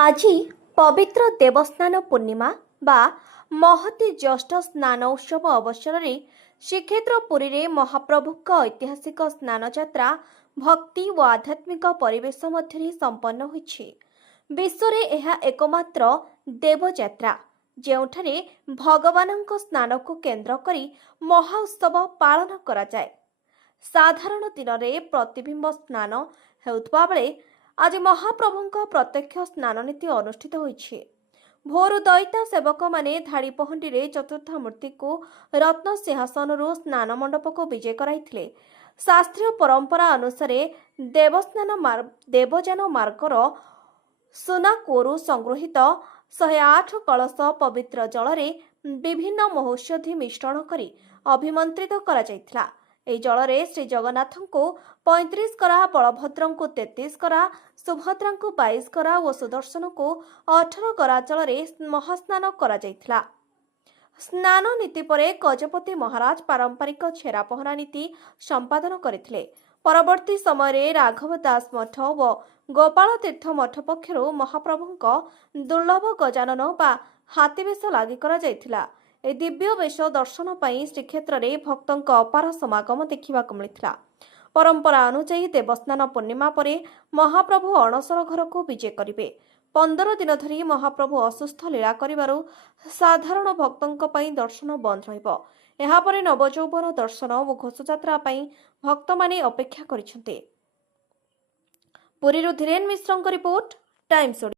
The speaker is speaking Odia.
আজি পবিତ୍ର দেবস্ନାନ ପୂର୍ଣ୍ଣିମା ବା ମହତୀ ଜ୍ୟେଷ୍ଠ ସ୍ନାନ ଉତ୍ସବ ଅବସରରେ ଶ୍ରୀକ୍ଷେତ୍ର ପୁରୀରେ ମହାପ୍ରଭୁଙ୍କ ଐତିହାସିକ ସ୍ନାନଯାତ୍ରା ଭକ୍ତି ଓ ଆଧ୍ୟାତ୍ମିକ ପରିବେଶ ମଧ୍ୟରେ ସମ୍ପନ୍ନ ହୋଇଛି। ବିଶ୍ୱରେ ଏହା ଏକମାତ୍ର ଦେବଯାତ୍ରା ଯେଉଁଠାରେ ଭଗବାନଙ୍କ ସ୍ନାନକୁ କେନ୍ଦ୍ର କରି ମହା ଉତ୍ସବ ପାଳନ କରାଯାଏ। ସାଧାରଣ ଦିନରେ ପ୍ରତିବିମ୍ବ ସ୍ନାନ ହେଉଥିବା ବେଳେ ଆଜି ମହାପ୍ରଭୁଙ୍କ ପ୍ରତ୍ୟକ୍ଷ ସ୍ନାନ ନୀତି ଅନୁଷ୍ଠିତ ହୋଇଛି। ଭୋରୁ ଦଇତା ସେବକମାନେ ଧାଡ଼ି ପହଣ୍ଡିରେ ଚତୁର୍ଦ୍ଧା ମୂର୍ତ୍ତିକୁ ରତ୍ନ ସିଂହାସନରୁ ସ୍ନାନ ମଣ୍ଡପକୁ ବିଜେ କରାଇଥିଲେ। ଶାସ୍ତ୍ରୀୟ ପରମ୍ପରା ଅନୁସାରେ ଦେବଯାନ ମାର୍ଗର ସୁନାକୂଅରୁ ସଂଗୃହୀତ 108 କଳସ ପବିତ୍ର ଜଳରେ ବିଭିନ୍ନ ମହୌଷଧି ମିଶ୍ରଣ କରି ଅଭିମନ୍ତ୍ରିତ କରାଯାଇଥିଲା। ଏହି ଜଳରେ ଶ୍ରୀ ଜଗନ୍ନାଥଙ୍କୁ 35 କରା, ବଳଭଦ୍ରଙ୍କୁ 33 କରା, ସୁଭଦ୍ରାଙ୍କୁ 22 କରା ଓ ସୁଦର୍ଶନଙ୍କୁ 18 କରା ଜଳରେ ମହାସ୍ନାନ କରାଯାଇଥିଲା। ସ୍ନାନ ନୀତି ପରେ ଗଜପତି ମହାରାଜ ପାରମ୍ପରିକ ଛେରା ପହଁରା ନୀତି ସମ୍ପାଦନ କରିଥିଲେ। ପରବର୍ତ୍ତୀ ସମୟରେ ରାଘବ ଦାସ ମଠ ଓ ଗୋପାଳ ତୀର୍ଥ ମଠ ପକ୍ଷରୁ ମହାପ୍ରଭୁଙ୍କ ଦୁର୍ଲଭ ଗଜାନନ ବା ହାତୀବେଶ ଲାଗି କରାଯାଇଥିଲା। ଏହି ଦିବ୍ୟ ବେଶ ଦର୍ଶନ ପାଇଁ ଶ୍ରୀକ୍ଷେତ୍ରରେ ଭକ୍ତଙ୍କ ଅପାର ସମାଗମ ଦେଖିବାକୁ ମିଳିଥିଲା। ପରମ୍ପରା ଅନୁଯାୟୀ ଦେବସ୍ନାନ ପୂର୍ଣ୍ଣିମା ପରେ ମହାପ୍ରଭୁ ଅଣସର ଘରକୁ ବିଜେ କରିବେ। 15 ଦିନ ଧରି ମହାପ୍ରଭୁ ଅସୁସ୍ଥ ଲୀଳା କରିବାରୁ ସାଧାରଣ ଭକ୍ତଙ୍କ ପାଇଁ ଦର୍ଶନ ବନ୍ଦ ରହିବ। ଏହାପରେ ନବଯୌବନ ଦର୍ଶନ ଓ ଘୋଷଯାତ୍ରା ପାଇଁ ଭକ୍ତମାନେ ଅପେକ୍ଷା କରିଛନ୍ତି। ପୁରୀରୁ ଧୀରେନ୍ ମିଶ୍ରଙ୍କ ରିପୋର୍ଟ, ଟାଇମ୍ସ ଓଡ଼ିଆ।